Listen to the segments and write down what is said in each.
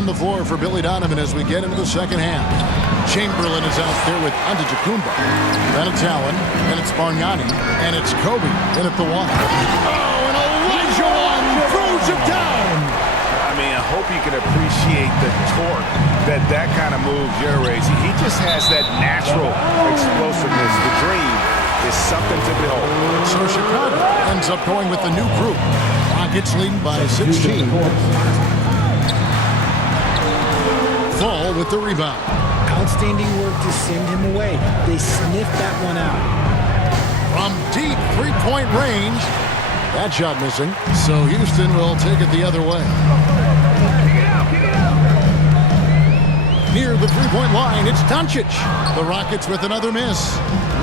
on the floor for Billy Donovan as we get into the second half. Chamberlain is out there with Antetokounmpo. Then it's Allen, then it's Bargnani, and it's Kobe in at the one. Oh, and Olajuwon throws it down. I mean, I hope you can appreciate the torque that kind of move generates. He just has that natural explosiveness. The dream is something to behold. So Chicago ends up going with the new group. Rockets leading by 16. Fall with the rebound. Outstanding work to send him away. They sniffed that one out. From deep three-point range. That shot missing. So Houston will take it the other way. Near the three-point line, it's Doncic. The Rockets with another miss.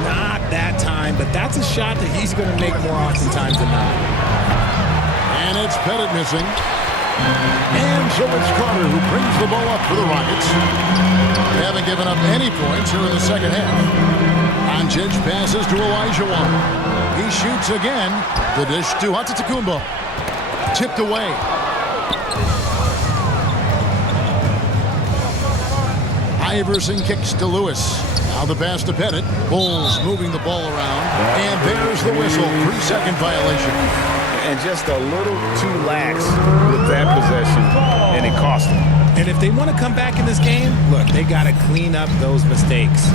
Not that time, but that's a shot that he's going to make more oftentimes than not. And it's Pettit missing. And so it's Carter who brings the ball up for the Rockets. They haven't given up any points here in the second half. Doncic passes to Olajuwon. He shoots again. The dish to Antetokounmpo. Tipped away. Iverson kicks to Lewis. Now the pass to Pettit. Bulls moving the ball around. And there's the whistle. 3-second violation. And just a little too lax with that possession, and it cost them. And if they want to come back in this game, look, they got to clean up those mistakes.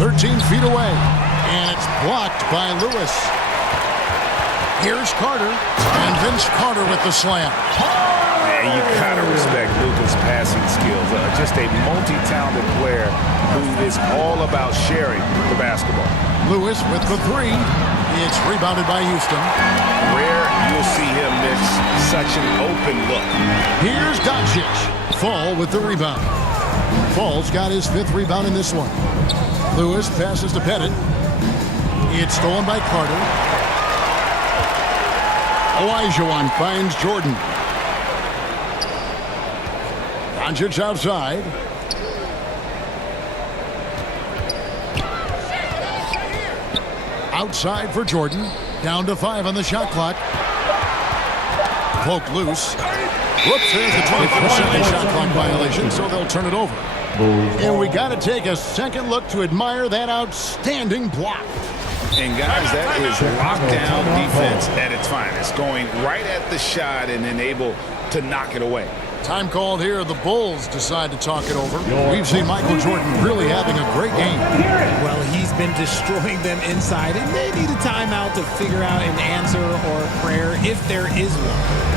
13 feet away. And it's blocked by Lewis. Here's Carter. And Vince Carter with the slam. And you gotta respect Luka's passing skills. Just a multi-talented player who is all about sharing the basketball. Lewis with the three. It's rebounded by Houston. Rare you'll see him miss such an open look. Here's Doncic. Fall with the rebound. Fall's got his 5th rebound in this one. Lewis passes to Pettit. It's stolen by Carter. Olajuwon finds Jordan. Doncic outside. Outside for Jordan. Down to 5 on the shot clock. Poked loose. Whoops, there's the 24-second shot clock violation, so they'll turn it over. And we got to take a second look to admire that outstanding block. And guys, that is lockdown defense at its finest. Going right at the shot and then able to knock it away. Time called here. The Bulls decide to talk it over. We've seen Michael Jordan really having a great game. Well, he's been destroying them inside, and they need a timeout to figure out an answer or a prayer if there is one.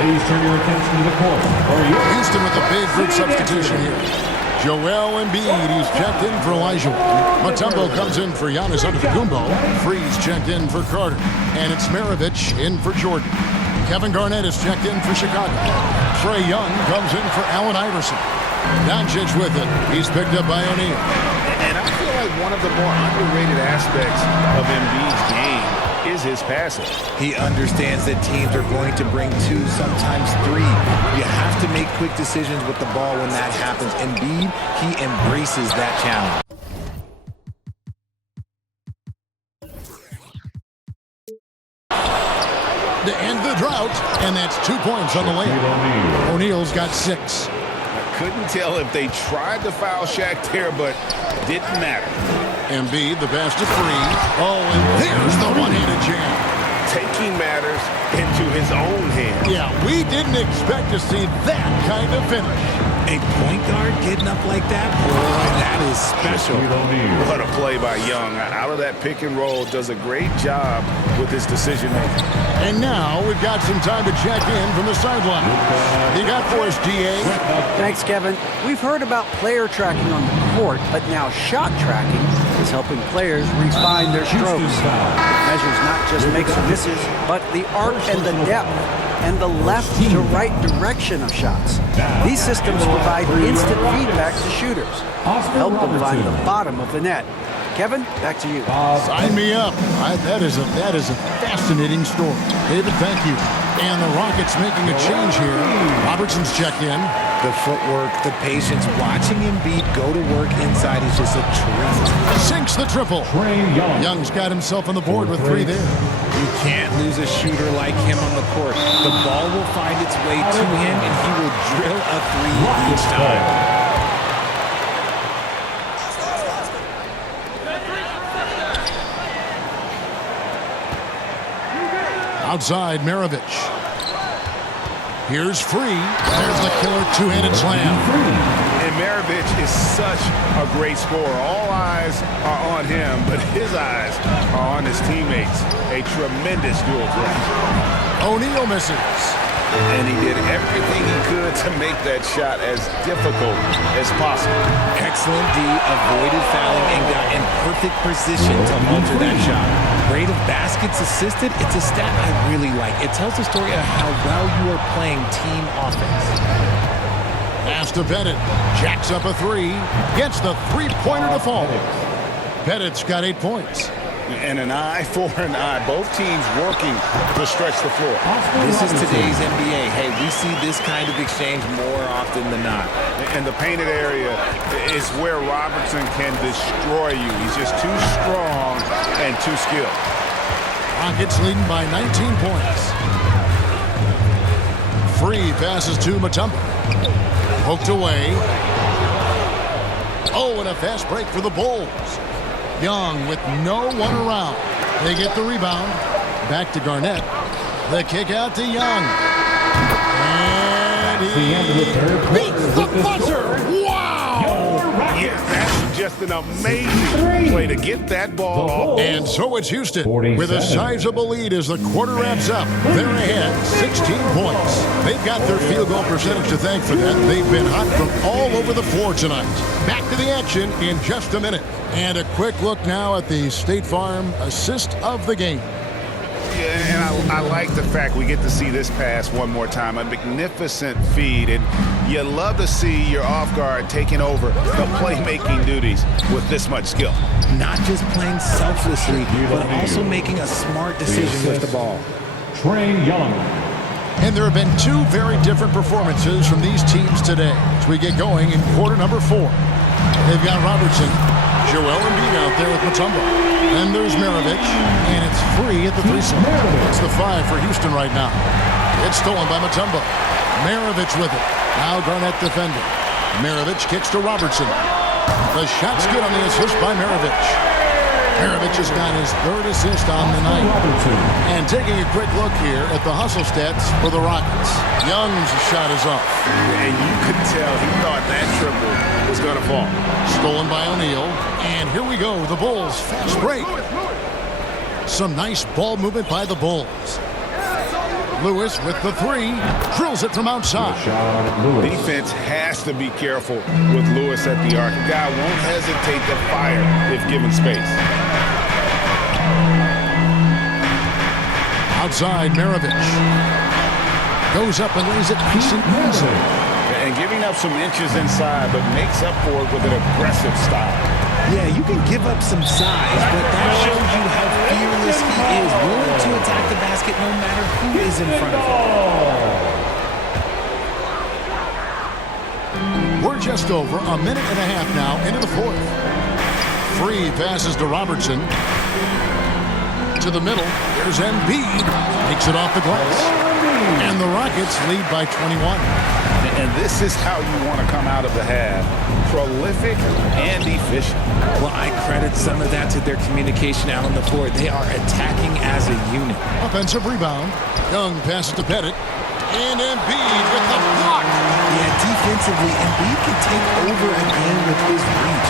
Please turn your attention to the court. Houston with a big group substitution here. Joel Embiid, he's checked in for Olajuwon. Mutombo comes in for Giannis Antetokounmpo. Freeze checked in for Carter. And it's Maravich in for Jordan. Kevin Garnett is checked in for Chicago. Trae Young comes in for Allen Iverson. Doncic with it. He's picked up by O'Neal. And I feel like one of the more underrated aspects of Embiid's game is his passing. He understands that teams are going to bring 2, sometimes 3. You have to make quick decisions with the ball when that happens. Embiid, he embraces that challenge. To end the drought, and that's 2 points on the layup. O'Neal's got 6. I couldn't tell if they tried to foul Shaq there, but didn't matter. Embiid, the pass to Free. Oh, and there's the one-handed jam. Taking matters into his own hands. Yeah, we didn't expect to see that kind of finish. A point guard getting up like that, boy, that is special. What a play by Young. Out of that pick and roll, does a great job with his decision making. And now we've got some time to check in from the sideline. You got for us, DA? Thanks, Kevin. We've heard about player tracking on the court, but now shot tracking is helping players refine their strokes. It measures not just makes or misses, but the arc and the depth and the left to right direction of shots. These systems provide instant feedback to shooters, help them find the bottom of the net. Kevin, back to you. Sign me up. That is a fascinating story. David, thank you. And the Rockets making a change here. Robertson's check in. The footwork, the patience, watching Embiid go to work inside is just a treat. Sinks the triple. Young's got himself on the board with 3 there. You can't lose a shooter like him on the court. The ball will find its way to him, and he will drill a 3 each time. Outside, Maravich. Here's Free. There's the killer two-handed slam. And Maravich is such a great scorer. All eyes are on him, but his eyes are on his teammates. A tremendous dual threat. O'Neal misses. And he did everything he could to make that shot as difficult as possible. Excellent D, avoided fouling, and got in perfect position to alter that shot. Rate of baskets assisted, it's a stat I really like. It tells the story of how well you are playing team offense. Pass to Pettit. Jacks up a 3. Gets the three-pointer to fall. Pettit's got 8 points. And an eye for an eye. Both teams working to stretch the floor. This is today's NBA. Hey, we see this kind of exchange more often than not. And the painted area is where Robertson can destroy you. He's just too strong and too skilled. Rockets leading by 19 points. Free passes to Mutombo. Poked away. Oh, and a fast break for the Bulls. Young with no one around. They get the rebound. Back to Garnett. The kick out to Young. And he beats the buzzer. Wow! Yeah, that's just an amazing play to get that ball off. And so it's Houston with a sizable lead as the quarter wraps up. They're ahead 16 points. They've got their field goal percentage to thank for that. They've been hot from all over the floor tonight. Back to the action in just a minute. And a quick look now at the State Farm assist of the game. Yeah, and I like the fact we get to see this pass one more time. A magnificent feed, and you love to see your off guard taking over the playmaking duties with this much skill. Not just playing selflessly, but also making a smart decision with the ball. Trae Young. And there have been 2 very different performances from these teams today as we get going in quarter number 4. They've got Robertson, Joel Embiid out there with Mutombo. Then there's Maravich, and it's Free at the 3 spot. It's the 5 for Houston right now. It's stolen by Mutombo. Maravich with it. Now Garnett defending. Maravich kicks to Robertson. The shot's good on the assist by Maravich. Maravich has got his 3rd assist on the night. And taking a quick look here at the hustle stats for the Rockets. Young's shot is off. And you could tell he thought that triple was going to fall. Stolen by O'Neal. And here we go, the Bulls fast break. Some nice ball movement by the Bulls. Lewis with the 3, drills it from outside. Defense has to be careful with Lewis at the arc. The guy won't hesitate to fire if given space. Outside, Maravich. Goes up and lays it nice and easy. And giving up some inches inside, but makes up for it with an aggressive style. Yeah, you can give up some size, but that shows you how fearless he is, willing to attack the basket no matter who is in front of him. We're just over a minute and a half now into the 4th. Free passes to Robertson. To the middle. There's Embiid. Takes it off the glass. And the Rockets lead by 21. And this is how you want to come out of the half. Prolific and efficient. Well, I credit some of that to their communication out on the floor. They are attacking as a unit. Offensive rebound. Young passes to Pettit. And Embiid with the block. Yeah, defensively, Embiid can take over a game with his reach.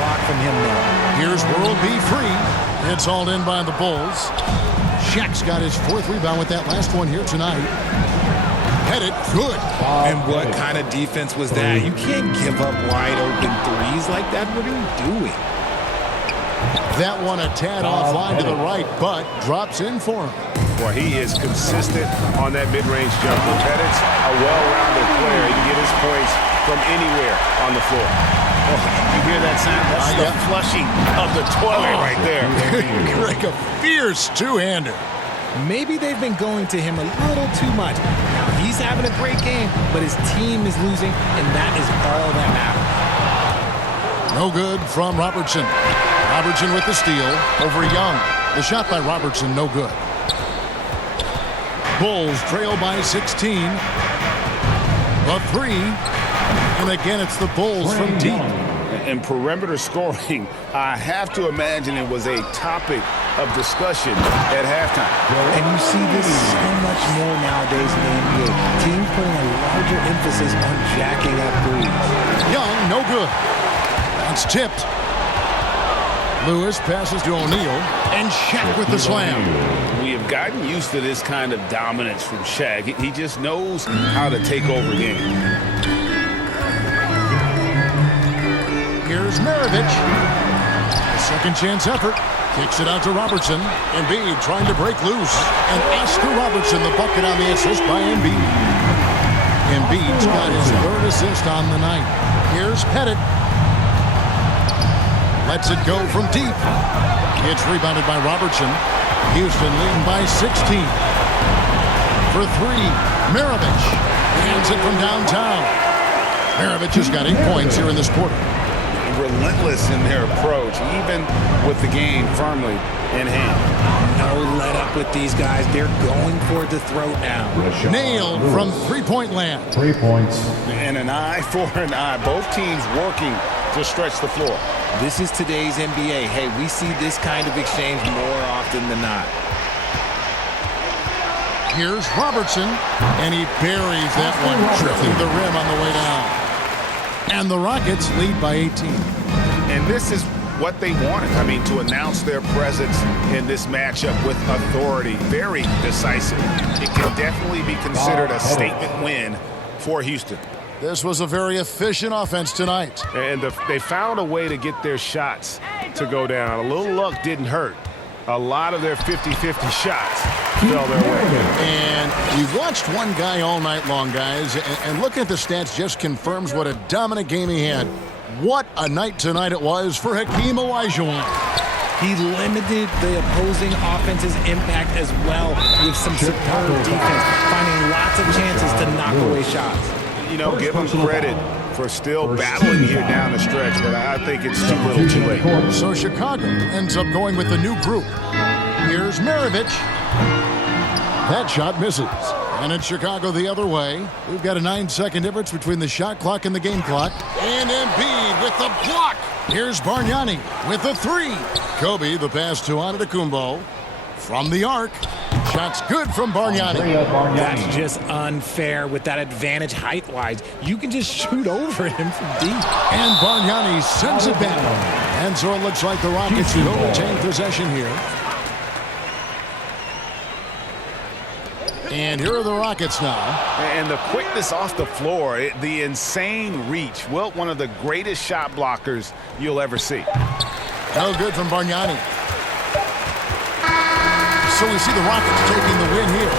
block from him there. Here's World B free. It's hauled in by the Bulls. Shaq's got his 4th rebound with that last one here tonight. Headed good. And what kind of defense was that? You can't give up wide open threes like that. What are you doing? That one a tad offline to the right, but drops in for him. Boy, he is consistent on that mid-range jumper. Pettit's a well-rounded player. He can get his points from anywhere on the floor. Oh, you hear that sound? That's the flushing of the toilet right there. Greg, a fierce two-hander. Maybe they've been going to him a little too much. Now, he's having a great game, but his team is losing, and that is all that matters. No good from Robertson. Robertson with the steal over Young. The shot by Robertson, no good. Bulls trail by 16. The 3. And again, it's the Bulls from deep. And perimeter scoring, I have to imagine it was a topic of discussion at halftime. And you see this so much more nowadays in the NBA. Teams putting a larger emphasis on jacking up threes. Young, no good. That's tipped. Lewis passes to O'Neal, and Shaq with the slam. We have gotten used to this kind of dominance from Shaq. He just knows how to take over games. Here's Maravich. Second chance effort. Kicks it out to Robertson. Embiid trying to break loose. And Oscar Robertson, the bucket on the assist by Embiid. Embiid's got his 3rd assist on the night. Here's Pettit. Lets it go from deep. It's rebounded by Robertson. Houston leading by 16. For 3, Maravich hands it from downtown. Maravich has got 8 points here in this quarter. Relentless in their approach, even with the game firmly in hand. No let up with these guys. They're going for the throat now. Nailed from 3-point land. 3 points. And an eye for an eye. Both teams working to stretch the floor. This is today's NBA. Hey, we see this kind of exchange more often than not. Here's Robertson, and he buries that one, tripping the rim on the way down. And the Rockets lead by 18. And this is what they wanted. I mean, to announce their presence in this matchup with authority. Very decisive. It can definitely be considered a statement win for Houston. This was a very efficient offense tonight. And they found a way to get their shots to go down. A little luck didn't hurt. A lot of their 50-50 shots fell their way. And we watched one guy all night long, guys, and looking at the stats just confirms what a dominant game he had. What a night tonight it was for Hakeem Olajuwon. He limited the opposing offense's impact as well with some superb defense, finding lots of chances to knock away shots. You know, give him credit for still battling here down the stretch, but I think it's too little too late. So Chicago ends up going with the new group. Here's Maravich. That shot misses. And it's Chicago the other way. We've got a 9-second difference between the shot clock and the game clock. And Embiid with the block. Here's Bargnani with the 3. Kobe, the pass to Antetokounmpo. From the arc. Shot's good from Bargnani. That's just unfair with that advantage height-wise. You can just shoot over him from deep. And Bargnani sends it back. And so it looks like the Rockets will retain possession here. And here are the Rockets now. And the quickness off the floor, the insane reach. Well, one of the greatest shot blockers you'll ever see. No good from Bargnani. So we see the Rockets taking the win here.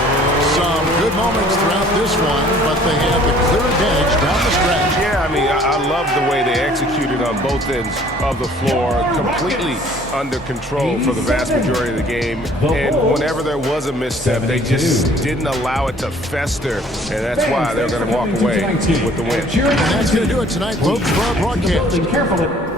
Some good moments throughout this one, but they have the clear advantage down the stretch. Yeah, I mean, I love the way they executed on both ends of the floor, completely under control for the vast majority of the game. And whenever there was a misstep, they just didn't allow it to fester, and that's why they're going to walk away with the win. And that's going to do it tonight, folks, for our broadcast. Carefully.